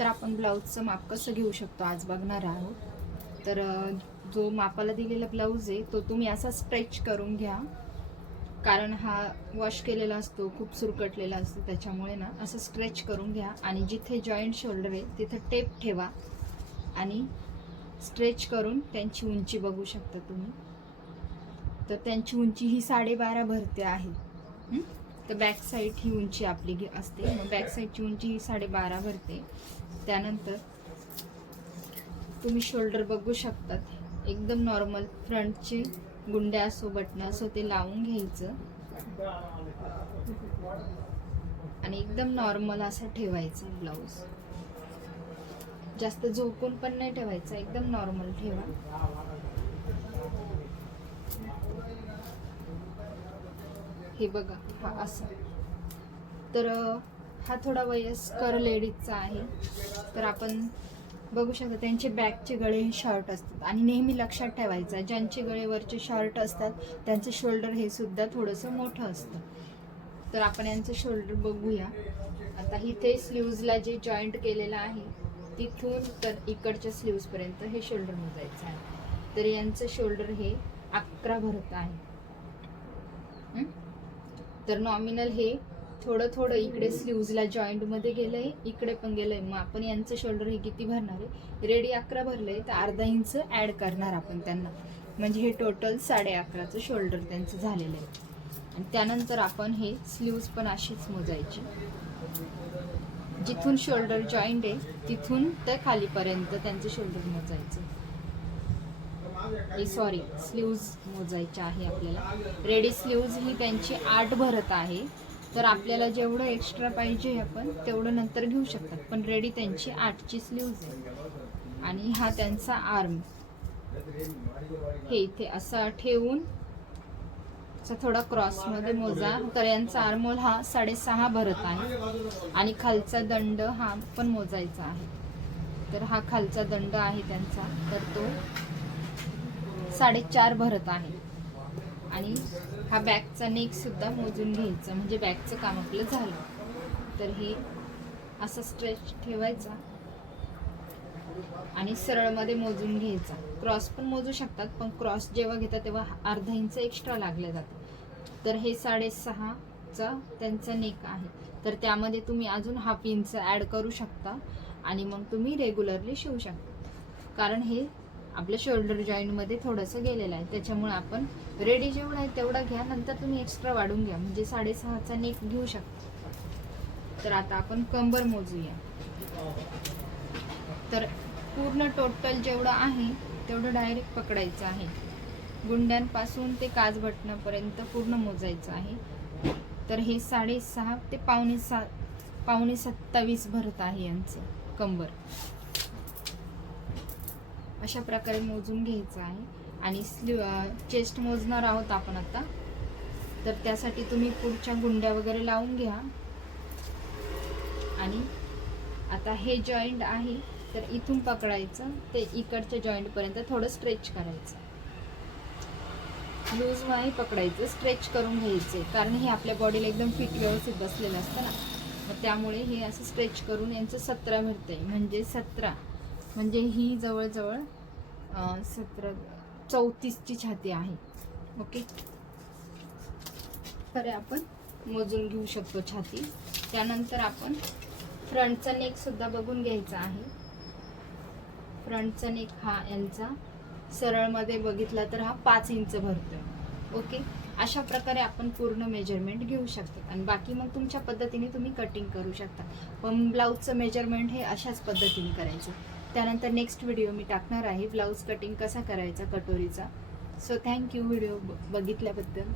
तर आपण ब्लाऊजचं माप कसं घेऊ शकतो आज बघणार आहोत. तर जो मापाला दिलेला ब्लाऊज आहे तो तुम्ही असा स्ट्रेच करून घ्या, कारण हा वॉश केलेला असतो, खूप सुरकटलेला असतो, त्याच्यामुळे ना असं स्ट्रेच करून घ्या आणि जिथे जॉईंट शोल्डर आहे तिथे टेप ठेवा आणि स्ट्रेच करून त्यांची उंची बघू शकता तुम्ही. तर त्यांची उंची ही 12.5 भरते आहे. तर बॅक साईड ही उंची आपली असते, मग बॅक साईडची उंची ही 12.5 भरते. त्यानंतर तुम्ही शोल्डर बघू शकतात, एकदम नॉर्मल फ्रंटचे गुंड्या असो बटणं असो ते लावून घ्यायचं आणि एकदम नॉर्मल असं ठेवायचं ब्लाऊज. जास्त झोपून पण नाही ठेवायचं, एकदम नॉर्मल ठेवा. हे बघा हा असं. तर हा थोडा वयस्कर लेडीजचा आहे. तर आपण बघू शकता त्यांचे बॅकचे गळे शॉर्ट असतात आणि नेहमी लक्षात ठेवायचं ज्यांचे गळे वरचे शॉर्ट असतात त्यांचं शोल्डर हे सुद्धा थोडंसं मोठं असतं. तर आपण यांचं शोल्डर बघूया. आता इथे स्लीव्जला जे जॉईंट केलेलं आहे तिथून तर इकडच्या स्लीव्जपर्यंत हे शोल्डर मोजायचं आहे. तर यांचं शोल्डर हे 11 भरत आहे. तर नॉमिनल हे थोडं थोडं इकडे स्लीव्जला जॉईंट मध्ये गेलंय, इकडे पण गेलंय. मग आपण यांचं शोल्डर हे किती भरणार आहे? रेडी 11 भरलंय तर अर्धा इंच ऍड करणार आपण त्यांना, म्हणजे हे टोटल 11.5चं शोल्डर त्यांचं झालेलं आहे. आणि त्यानंतर आपण हे स्लीव्ज पण अशीच मोजायची, जिथून शोल्डर जॉईंट आहे तिथून ते खालीपर्यंत त्यांचं शोल्डर मोजायचं. सॉरी, स्लीव्ज मोजायच्या आहे आपल्याला. रेडी स्लीव्ज ही त्यांची 8 भरत आहे. तर आपल्याला जेवढं एक्स्ट्रा पाहिजे आपण तेवढं नंतर घेऊ शकतात, पण रेडी त्यांची 8ची स्लीव्ज आहे. आणि हा त्यांचा आर्म हे इथे असा ठेवून थोडा क्रॉसमध्ये मोजा. तर यांचा आर्महोल हा 6.5 भरत आहे आणि खालचा दंड हा पण मोजायचा आहे. तर हा खालचा दंड आहे त्यांचा, तर तो 4.5 भरत आहे. आणि हा बॅकचा नेक सुद्धा मोजून घ्यायचा, म्हणजे बॅकचं काम आपलं झालं. तर हे असं स्ट्रेच ठेवायचा आणि सरळमध्ये मोजून घ्यायचा. क्रॉस पण मोजू शकतात, पण क्रॉस जेव्हा घेतात तेव्हा अर्धा इंच एक्स्ट्रा लागले जातं. तर हे 6.5चा त्यांचा नेक आहे. तर त्यामध्ये तुम्ही अजून हाफ इंच ऍड करू शकता आणि मग तुम्ही रेग्युलरली शिवू शकता, कारण हे आपल्या शोल्डर जॉईंट मध्ये थोडंसं गेलेलं आहे. त्याच्यामुळे आपण रेडी जेवढा आहे तेवढा घ्या, नंतर तुम्ही एक्स्ट्रा वाढून घ्या, म्हणजे 6.5चा नेक घेऊ शकता. तर आता आपण कंबर मोजूया. तर पूर्ण टोटल जेवढं आहे तेवढं डायरेक्ट पकडायचं आहे, गुंड्यांपासून ते काज बटणापर्यंत पूर्ण मोजायचं आहे. तर हे 6.5 ते पावणे 27 भरत आहे यांचं कंबर. अशा प्रकारे मोजून घ्यायचं आहे. आणि चेस्ट मोजणार आहोत आपण आता. तर त्यासाठी तुम्ही पुढच्या गुंड्या वगैरे लावून घ्या. आणि आता हे जॉईंट आहे तर इथून पकडायचं ते इकडच्या जॉईंट पर्यंत थोडं स्ट्रेच करायचं. लूज नाही पकडायचं, स्ट्रेच करून घ्यायचे, कारण हे आपल्या बॉडीला एकदम फिट व्यवस्थित बसलेलं असतं ना. मग त्यामुळे हे असं स्ट्रेच करून यांचं 17 भरतंय, म्हणजे 17 म्हणजे ही जवळजवळ 34ची छाती आहे. ओके, तर आपण मोजून घेऊ शकतो छाती. त्यानंतर आपण फ्रंटचा नेक सुद्धा बघून घ्यायचा आहे. फ्रंटचा नेक हा यांचा सरळमध्ये बघितला तर हा 5 इंच भरतोय. ओके, अशा प्रकारे आपण पूर्ण मेजरमेंट घेऊ शकतात. आणि बाकी मग तुमच्या पद्धतीने तुम्ही कटिंग करू शकता, पण ब्लाऊजचं मेजरमेंट हे अशाच पद्धतीने करायचं. त्यानंतर नेक्स्ट व्हिडिओ मी टाकणार आहे ब्लाऊज कटिंग कसा करायचा कटोरीचा. So thank you video बघितल्याबद्दल.